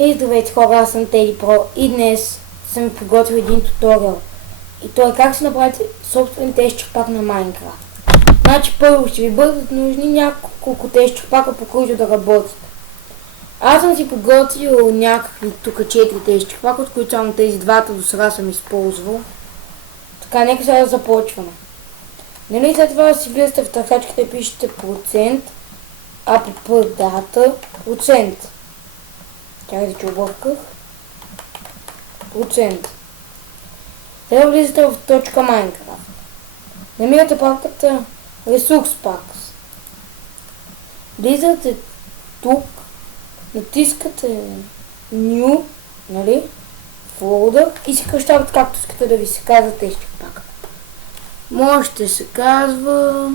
И здравейте хора, аз съм Теди Про и днес съм ви приготвил един туториал. И то е как си направите собствен тестчик пак на Майнкрафт. Значи първо ще ви бъдат нужни няколко тестчик пака, по които да работите. Аз съм си подготвил някакви тук 4 тестчик пака, от които само тези двата до сега съм използвал. Така, нека сега да започваме. Нали след това си влизате в търсачката и пишете процент, app data, процент. Чакайте, че обърках. Процент. Сега влизате в точка Minecraft. Намирате папката Resource Packs. Влизате тук, натискате New, нали, folder и си кръщавате както искате да ви се казва тестчик пак. Можете се казва...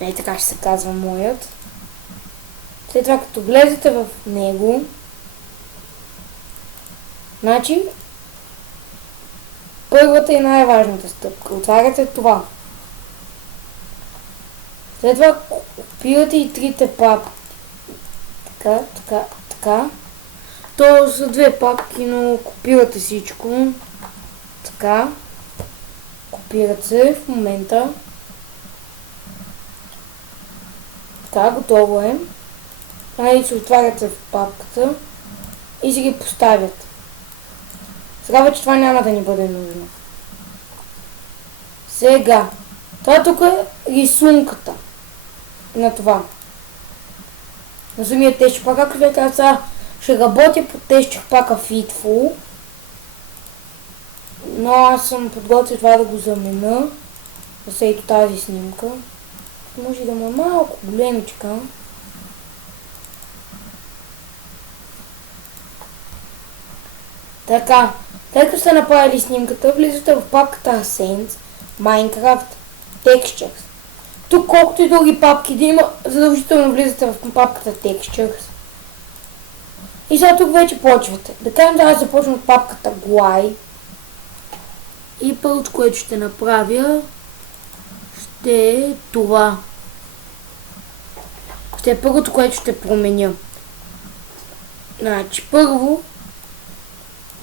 Ей така ще се казва моят. След това като влезете в него, значи първата и най-важната стъпка. Отваряте това. След това копирате и трите папки. Така. То са две папки, но копирате всичко. Така. Копират се в момента. Така, готово е. Нали се отваряте в папката и си ги поставят. Сега вече това няма да ни бъде нужно. Сега, това тук е рисунката на това. На самия тестчик пак, както ви казах, сега ще работя по тестчик пака Fitful. Но аз съм подготвил това да го замена. Да се ето тази снимка. Може да му е малко големичка. Така, тъй като сте направили снимката, влизате в папката Ascent, Minecraft, Textures. Тук колкото и други папки да има, задължително влизате в папката Textures. И сега тук вече почвате. Да кажем, да започвам от папката Glide. И първото, което ще направя, ще е това. Ще е първото, което ще променя. Значи, първо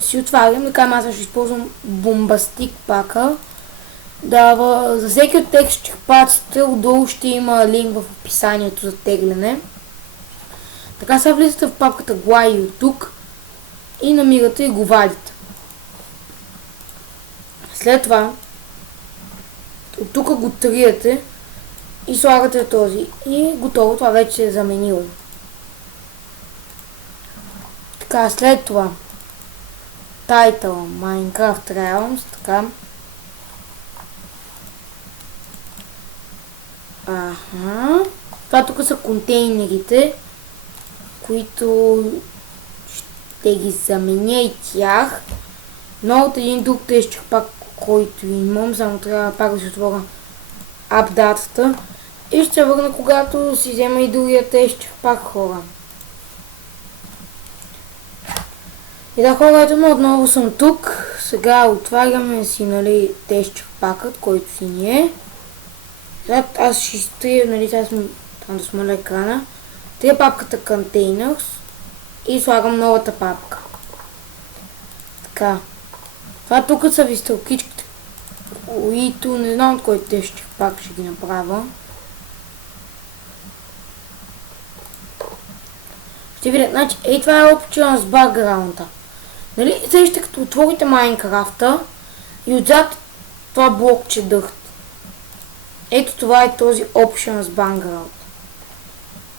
си отварям, да кажем, аз ще използвам Bombastic пака. За всеки от текстчик паците отдолу ще има линк в описанието за тегляне. Така сега влизате в папката Glide от тук и намирате и го вадите. След това от тук го триете и слагате този. И готово, това вече се е заменило. Така, след това Title Minecraft Realms, така. Това тук са контейнерите, които ще ги заменя и тях. Но от един друг тестчик пак, който имам, само трябва пак да си отворя апдатата и ще се върна, когато си взема и другия тестчик пак, хора. И да, хора, ето ме, отново съм тук. Сега отваряме си, нали, тестчик пакът, който си ни е. Сега аз ще изтрия, нали, сега сме там да смаля екрана. Трия папката Containers и слагам новата папка. Така. Това тук са ви стрелкичките, които не знам от кой тестчик пак ще ги направя. Ще видят, значи, това е опчена с бакграунда. Нали, сещате като отворите Майнкрафта и отзад това блокче дърт. Ето това е този Option с background.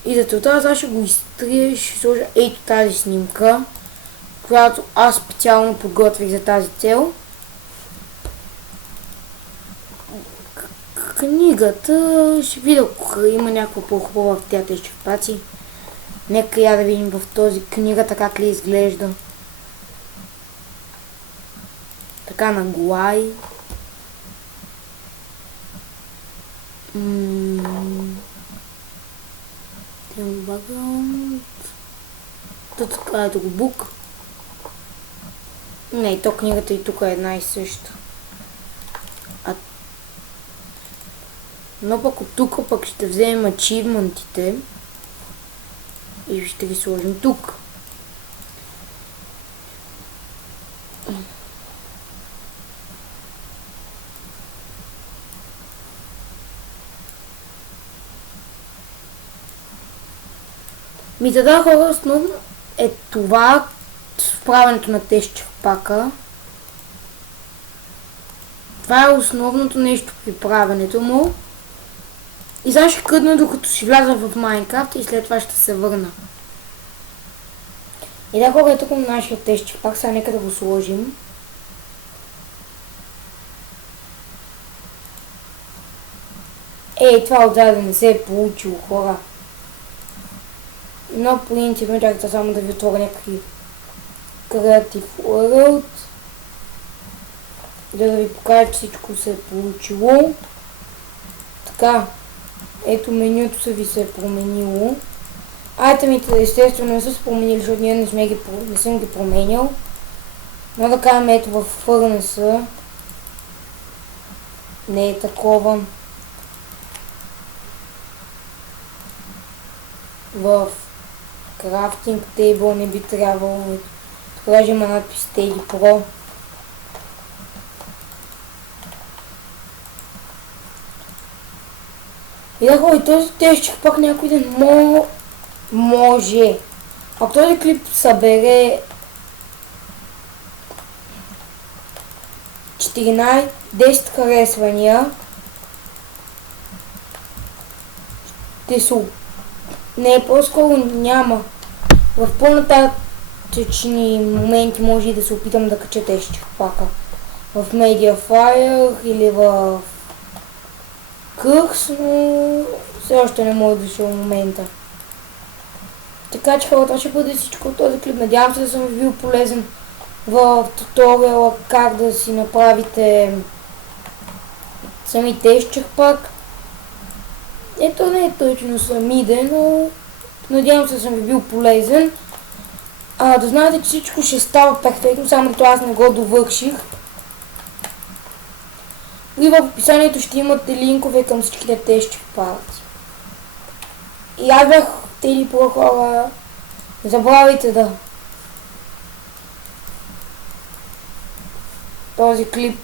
И за това сега ще го изтрия и ще сложа ето тази снимка, която аз специално подготвих за тази цел. Книгата ще видя, ако има някаква по-хубава в тях тежки паци. Нека я да видим в този книгата как ли изглежда. Така на Glide. Background. Така ето го бук. Не, то книгата и тук е една и съща. Но пък от тук пък ще вземем ачивментите и ще ги сложим тук. Да, хора, основно е това с правенето на тези черпака. Това е основното нещо при правенето му. И сега ще къдна докато си вляза в Майнкрафт и след това ще се върна. И да, хора, е тук на нашия тест черпак, сега нека да го сложим. Това отзаде не се е получило, хора. Но принципно чакайте само да ви отворя някакви Creative World. Да ви покажа, че всичко се е получило. Така, ето менюто се ви се е променило. Айтемите естествено не са се променили, защото ние не съм ги променял. Но да кажем, ето в Furnace не е такова. В Crafting Table не би трябвало. Тук даже има надпис Teddy Pro. И да, хора, този тест пак някой ден може. Ако този клип събере 10 харесвания, ще се... Не, по-скоро няма. В по-нататъчни моменти може и да се опитам да кача тези черпака. В Mediafire или в Curse, но все още не мога да дошъл момента. Така че, хора, това ще бъде всичко от този клип. Надявам се да съм ви бил полезен в туториала как да си направите сами тест черпак. Ето не е точно самиде, но надявам се да съм ви бил полезен. Да знаете, че всичко ще става перфектно, само като аз не го довърших. И в описанието ще имате линкове към всичките тези черпаци. И аз бях Teddy Pro, хора. Не забравяйте да този клип